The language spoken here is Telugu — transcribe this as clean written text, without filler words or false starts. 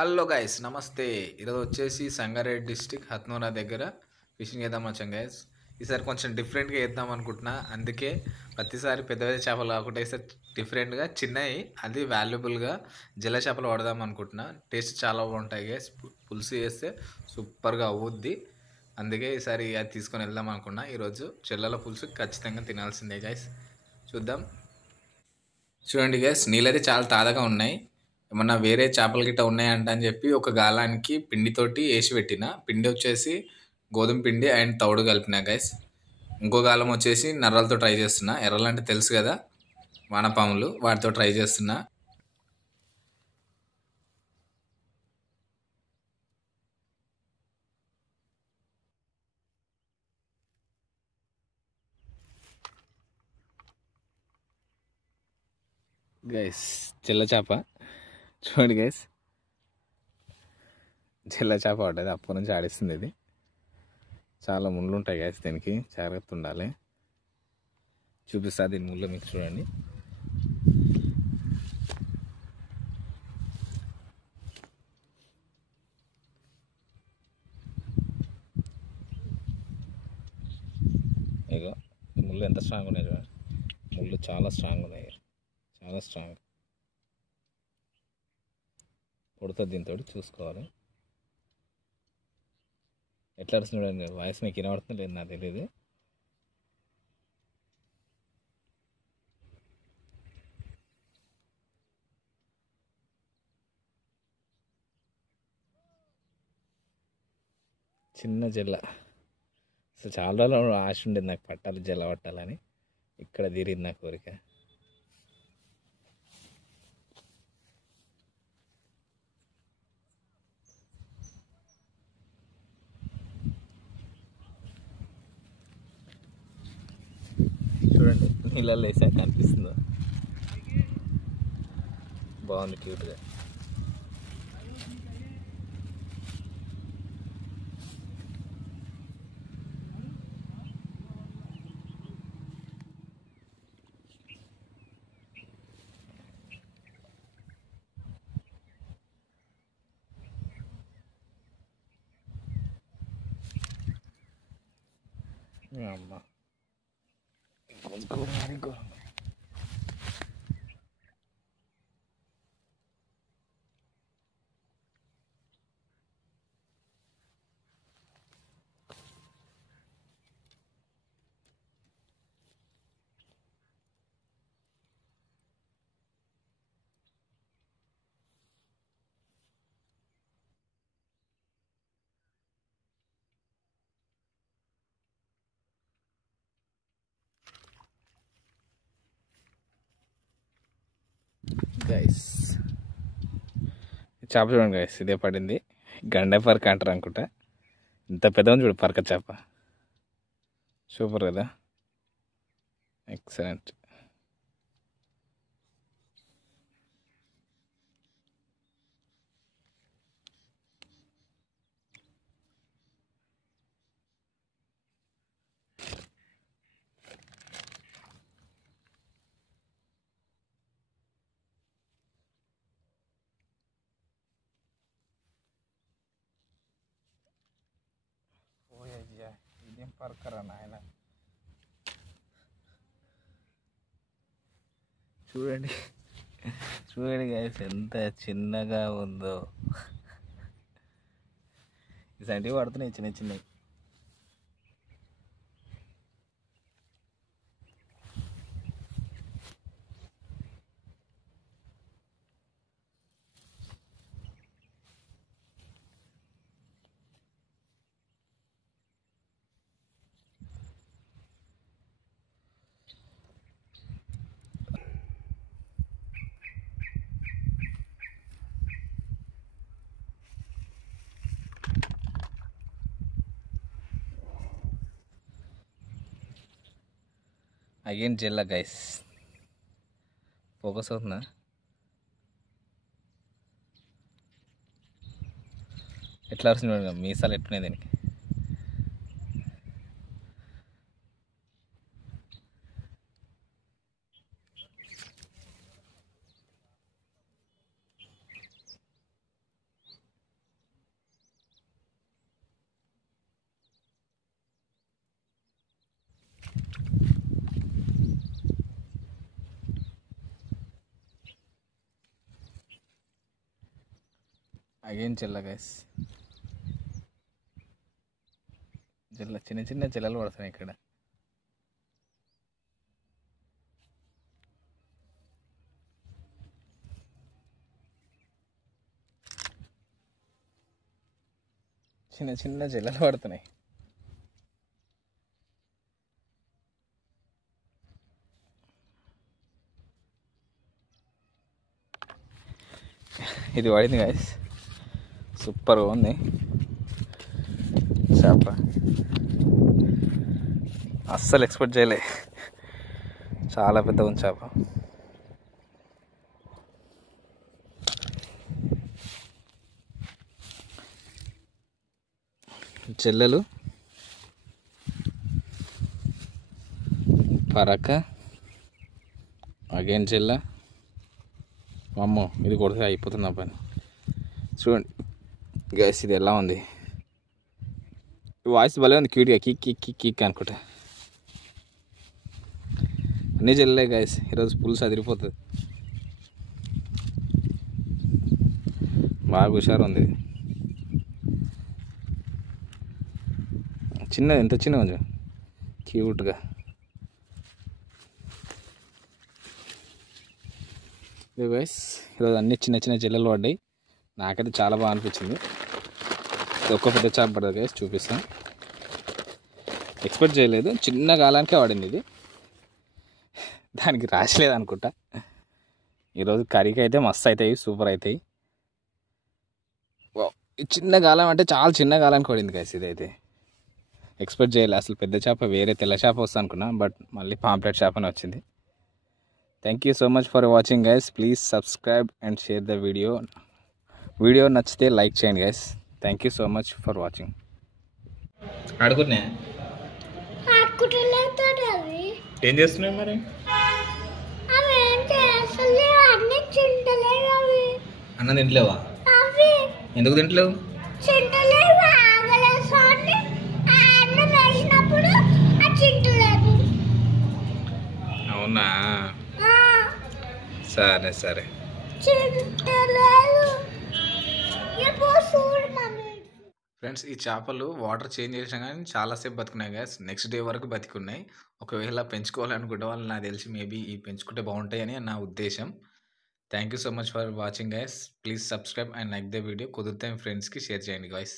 హలో గైస్, నమస్తే. ఈరోజు వచ్చేసి సంగారెడ్డి డిస్టిక్ హత్నూరా దగ్గర ఫిషింగ్ చేద్దాం వచ్చాం గైస్. ఈసారి కొంచెం డిఫరెంట్గా వేద్దాం అనుకుంటున్నా. అందుకే ప్రతిసారి పెద్ద పెద్ద చేపలు కాకుండా ఈసారి డిఫరెంట్గా చిన్నవి, అది వాల్యుబుల్గా జల చేపలు వాడదాం అనుకుంటున్నా. టేస్ట్ చాలా బాగుంటాయి గైస్. పులుసు చేస్తే సూపర్గా అవుద్ది. అందుకే ఈసారి అది తీసుకొని వెళ్దాం అనుకున్నా. ఈరోజు చెల్లెల పులుసు ఖచ్చితంగా తినాల్సిందే గైస్. చూద్దాం. చూడండి గైస్, నీళ్ళైతే చాలా తాజాగా ఉన్నాయి. ఏమన్నా వేరే చేపలు గిట్ట ఉన్నాయంట అని చెప్పి ఒక గాలానికి పిండితోటి వేసి పెట్టిన. పిండి వచ్చేసి గోధుమ పిండి అండ్ తౌడు కలిపిన గైస్. ఇంకో గాలం వచ్చేసి నర్రలతో ట్రై చేస్తున్నా. ఎర్రలు అంటే తెలుసు కదా, వానపాములు, వాటితో ట్రై చేస్తున్నా. గైస్, చిల్ల చేప చూడండి గైస్. చిల్ల చేప పడ్డది, అప్పటి నుంచి ఆడిస్తుంది. ఇది చాలా ముళ్ళు ఉంటాయి గైస్, దీనికి జాగ్రత్త ఉండాలి. చూపిస్తా దీని ముళ్ళు మీకు, చూడండి. ఇగో ముళ్ళు ఎంత స్ట్రాంగ్ ఉన్నాయి చూడండి. ముళ్ళు చాలా స్ట్రాంగ్ ఉన్నాయి, చాలా స్ట్రాంగ్. కొడుతుంది దీంతో, చూసుకోవాలి. ఎట్లా అరుస్తుంది చూడండి. వాయిస్ మీకు వినబడుతుంది లేదు నాకు తెలియదు. చిన్న జల్ల. అసలు చాలా రోజులు ఆశ ఉండేది నాకు, పట్టాలి జల్ల పట్టాలని. ఇక్కడ తీరింది నా కోరిక. చూడండి నీళ్ళల్లో వేసాక కనిపిస్తుందో. బాగుంది, క్యూట్గా. అమ్మ ఘోరం. గైస్, చేప చూడండి గైస్, ఇదే పడింది. గండ పరక అంటారు అనుకుంటా. ఇంత పెద్ద ఉంది చూడు పరక చేప. సూపర్ కదా, ఎక్సలెంట్. ఇదేం పరకరా నాయన. చూడండి చూడండి గైస్, ఎంత చిన్నగా ఉందో. ఇలాంటివి పడుతున్నాయి చిన్న చిన్నవి. Again జెల్లా guys. ఫోకస్ అవుతుందా? ఎట్లా వస్తుంది మీసాలు ఎట్టున్నాయి దీనికి. అగైన్ చెల్ల గైస్, చిన్న చిన్న చెల్లెలు పడుతున్నాయి ఇక్కడ. చిన్న చిన్న చెల్లెలు పడుతున్నాయి. ఇది పడింది గైస్, సూపర్గా ఉంది చేప. అస్సలు ఎక్స్పెక్ట్ చేయలే, చాలా పెద్దగా ఉంది చేప. చెల్లెలు పరక, అగైన్ చెల్ల. అమ్మో, ఇది కొడితే అయిపోతుంది ఆ పని. చూడండి గైస్, ఇది ఎలా ఉంది. వాయిస్ భలే ఉంది, క్యూట్గా కిక్ కిక్ కిక్ కిక్ అనుకుంటా. అన్నీ చెల్లలే గైస్, ఈరోజు పులుసు అదిరిపోతుంది. బాగా హుషారు ఉంది. చిన్నది, ఎంత చిన్న కొంచెం క్యూట్గా. ఇది గైస్, ఈరోజు అన్ని చిన్న చిన్న చెల్లెలు పడ్డాయి. నాకైతే చాలా బాగా అనిపించింది. ఒక్క పెద్ద చేప పడదు గైస్, చూపిస్తాను. ఎక్స్పెక్ట్ చేయలేదు, చిన్న కాలానికే పడింది ఇది. దానికి రాసలేదు అనుకుంటా. ఈరోజు కర్రీకి అయితే మస్తు అవుతాయి, సూపర్ అవుతాయి. చిన్న గాలం అంటే చాలా చిన్న గాలానికి పడింది గైస్. ఇదైతే ఎక్స్పెక్ట్ చేయలేదు అసలు. పెద్ద చేప వేరే తెల్ల చేప వస్తుంది అనుకున్నా, బట్ మళ్ళీ పాంప్లెట్ చేపని వచ్చింది. Thank you so much for watching guys. Please subscribe and share the video. Video నచ్చితే లైక్ చేయండి guys. Thank you so much for watching. ఆడుకున్నా ఏం చేస్తున్నావు మరి? అన్నం తింటలేవా? ఎందుకు తింటలేవు? అవునా, సరే సరే. ఫ్రెండ్స్, ఈ చేపలు వాటర్ చేంజ్ చేసినా కానీ చాలాసేపు బతుకున్నాయి గ్యాస్. నెక్స్ట్ డే వరకు బతికున్నాయి. ఒకవేళ పెంచుకోవాలనుకుంటే వాళ్ళు నాకు తెలిసి మేబీ ఈ పెంచుకుంటే బాగుంటాయని నా ఉద్దేశం. Thank you so much for watching guys. Please subscribe and like the video. కుదిరితే ఫ్రెండ్స్కి షేర్ చేయండి గైస్.